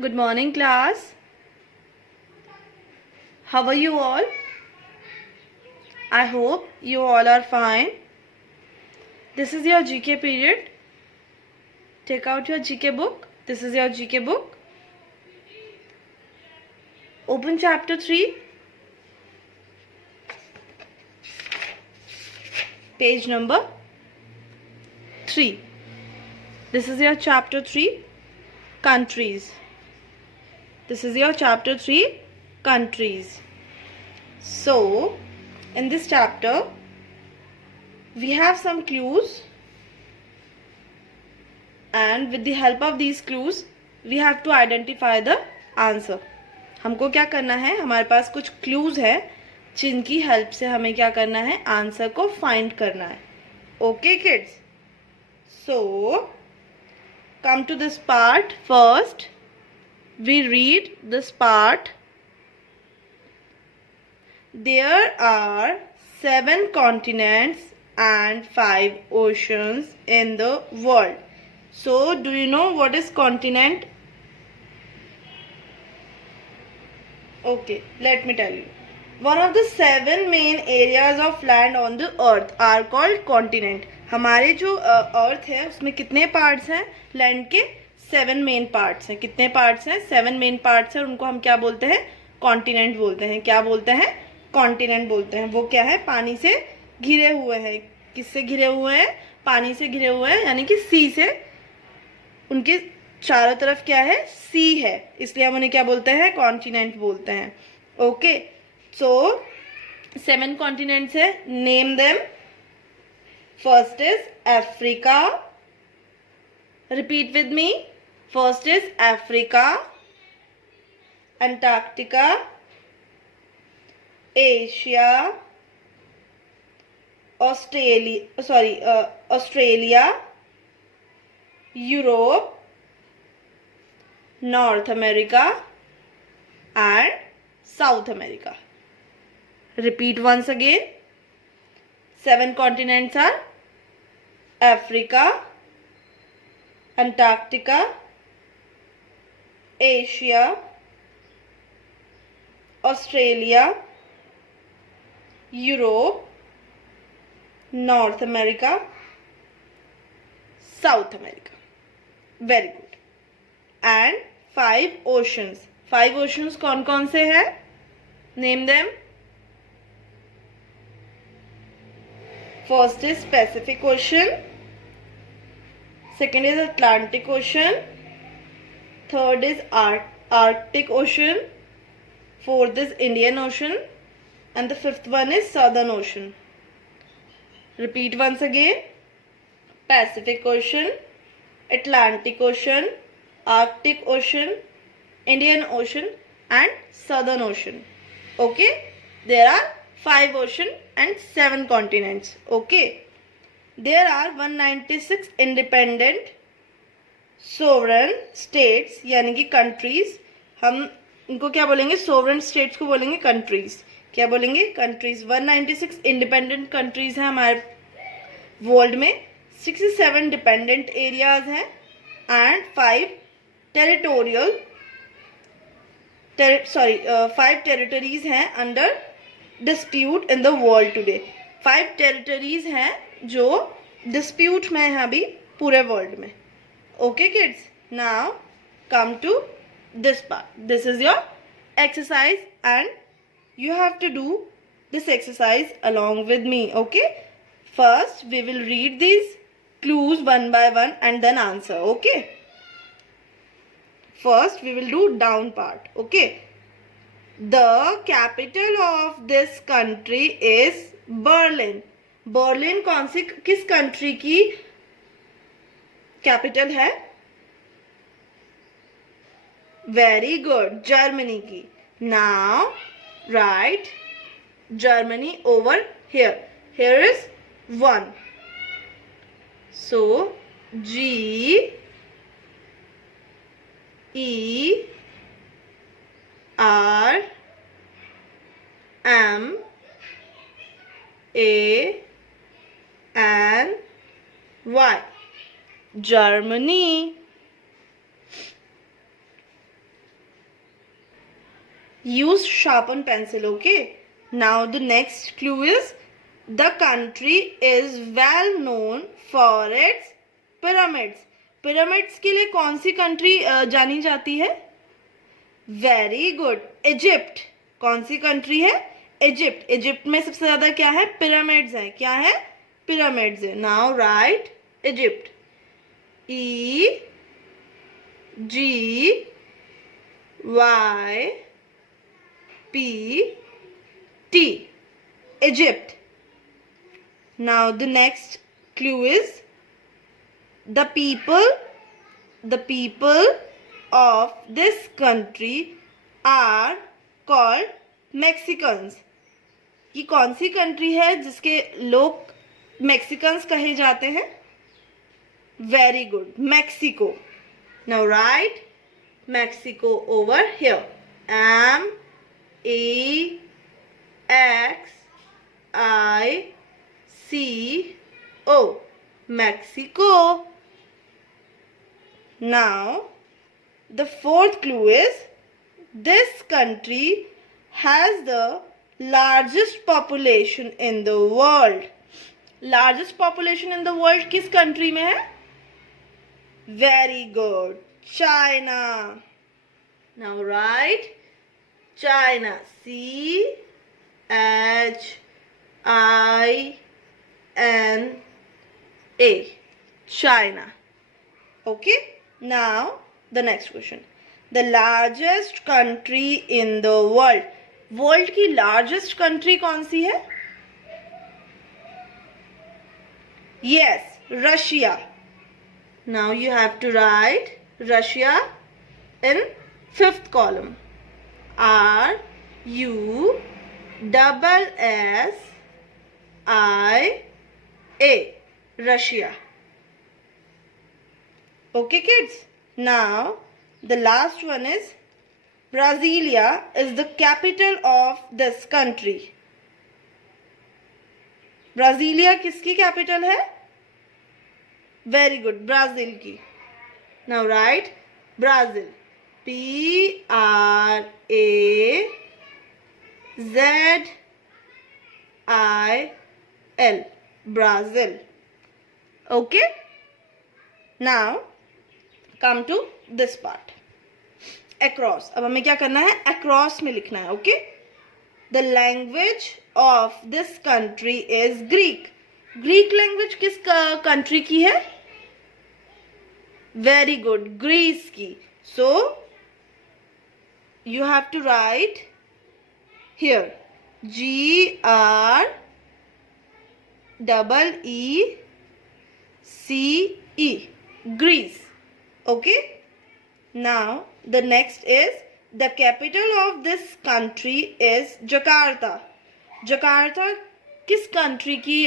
Good morning, class. How are you all? I hope you all are fine. This is your GK period. Take out your GK book. This is your GK book. Open chapter 3. Page number 3. This is your chapter 3. Countries. This is your chapter 3. Countries. So, in this chapter, we have some clues, and with the help of these clues we have to identify the answer. हमको क्या करना है, हमारे पास कुछ clues है जिनकी help से हमें क्या करना है, आंसर को फाइंड करना है. Okay kids, so come to this part. First we read this part. There are 7 continents and 5 oceans in the world. So, do you know what is continent? Okay, let me tell you. One of the 7 main areas of land on the earth are called continent. हमारे जो अर्थ है उसमें कितने parts हैं? Land के 7 main parts हैं. कितने parts हैं? 7 मेन पार्ट्स हैं. उनको हम क्या बोलते हैं? कॉन्टिनेंट बोलते हैं. क्या बोलते हैं? कॉन्टिनेंट बोलते हैं. वो क्या है? पानी से घिरे हुए हैं. किससे घिरे हुए हैं? पानी से घिरे हुए हैं, यानी कि सी से. उनके चारों तरफ क्या है? सी है, इसलिए हम उन्हें क्या बोलते हैं? कॉन्टिनेंट बोलते हैं. ओके, सो 7 कॉन्टिनेंट्स है. Name them. First is Africa. Repeat with me. First is Africa, Antarctica, Asia, Australia, Europe, north America and South America. Repeat once again. 7 continents are Africa, Antarctica, Asia, Australia, Europe, North America, South America. Very good. And 5 oceans. 5 oceans कौन कौन से हैं? Name them. First is Pacific Ocean. Second is Atlantic Ocean. Third is Arctic Ocean. Fourth is Indian Ocean. And the fifth one is Southern Ocean. Repeat once again. Pacific Ocean, Atlantic Ocean, Arctic Ocean, Indian Ocean and Southern Ocean. Okay, there are 5 oceans and 7 continents. Okay, there are 196 independent sovereign states, यानी कि countries. हम इनको क्या बोलेंगे? sovereign states को बोलेंगे countries. क्या बोलेंगे? countries. 196 independent countries हैं हमारे वर्ल्ड में. 67 डिपेंडेंट एरियाज हैं एंड 5 टेरिटरीज हैं under dispute in the world today. 5 territories हैं जो डिस्प्यूट में हैं अभी पूरे वर्ल्ड में. Okay kids, now come to this part. This is your exercise and you have to do this exercise along with me. Okay, first we will read these clues one by one and then answer. Okay, first we will do down part. Okay, the capital of this country is Berlin. Berlin कौन सी किस country की capital है? Very good, Germany की. Now write Germany over here. Here is 1. So G E R M A N Y. Germany. use sharpened pencil. Okay, now the next clue is the country is well known for its pyramids. pyramids के लिए कौन सी country जानी जाती है? Very good, Egypt. कौन सी country है? Egypt. Egypt में सबसे ज्यादा क्या है? पिरामिड्स है. क्या है? पिरामिड्स है. Now write Egypt. E G Y P T. Egypt. Now the next clue is the people of this country are called Mexicans. ये कौन सी कंट्री है जिसके लोग मैक्सिकन्स कहे जाते हैं? Very good, Mexico. Now right Mexico over here. MEXICO. Mexico. Now the fourth clue is this country has the largest population in the world. Largest population in the world किस country में है? Very good, China. Now write China. CHINA. China. Okay. Now the next question. The largest country in the world. World की largest country कौन सी है? Yes, Russia. Now you have to write Russia in fifth column. RUSSIA. Russia. Okay kids. Now the last one is Brasilia is the capital of this country. Brasilia किसकी capital है? Very good, Brazil की. Now write Brazil. PRAZIL. Brazil. Okay. Now come to this part. Across. अब हमें क्या करना है? Across में लिखना है. Okay. The language of this country is Greek. Greek language किस कंट्री की है? वेरी गुड, ग्रीस की. So you have to write here GREECE. Greece. Okay. Now the next is the capital of this country is Jakarta. Jakarta किस country की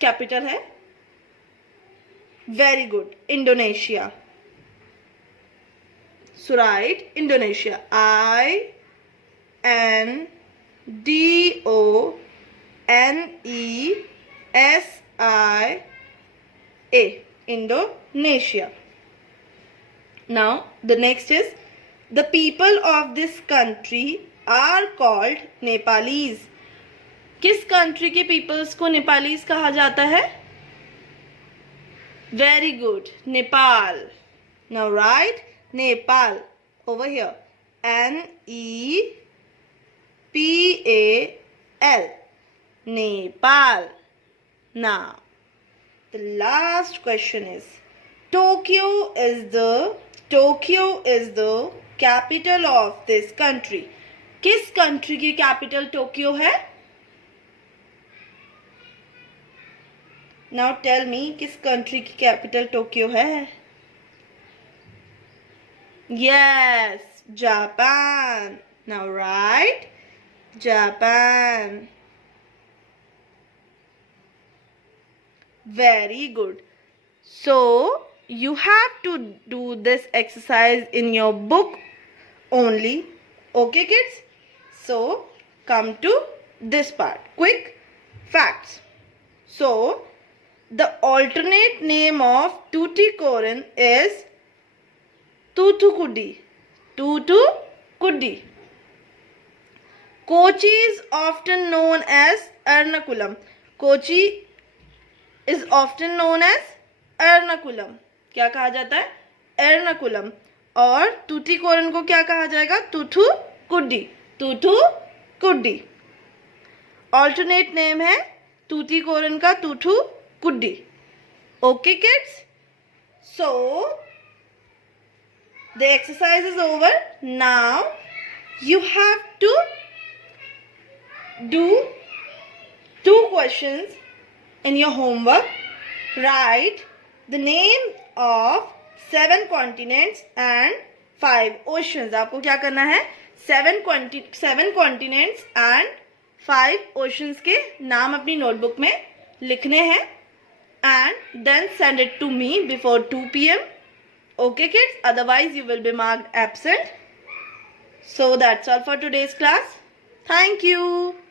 capital है? Very good, Indonesia. So right Indonesia. INDONESIA. Indonesia. Now the next is the people of this country are called Nepalis. किस country के peoples को Nepalese कहा जाता है? Very good, Nepal. Now right Nepal over here. NEPAL. Nepal. Now the last question is Tokyo is the capital of this country. किस country की capital Tokyo है? Now tell me, किस कंट्री की कैपिटल टोक्यो है? Yes, Japan. Now right Japan. Very good. So you have to do this exercise in your book only. Okay kids. So come to this part, quick facts. So the alternate name of Tuticorin is Thoothukudi. Kochi is often known as Ernakulam. Kochi is often known as Ernakulam. क्या कहा जाता है? एर्नाकुलम. और तूतीकोरन को क्या कहा जाएगा? तूथुकुडी. तूथुकुडी. Alternate name है तूतीकोरन का Thoothukudi. Okay kids, so the exercise is over. Now you have to do 2 questions in your homework. Write the name of 7 continents and 5 oceans. आपको क्या करना है? 7 continents and 5 oceans के नाम अपनी नोटबुक में लिखने हैं and then send it to me before 2 p.m. Okay kids, otherwise you will be marked absent. So that's all for today's class. Thank you.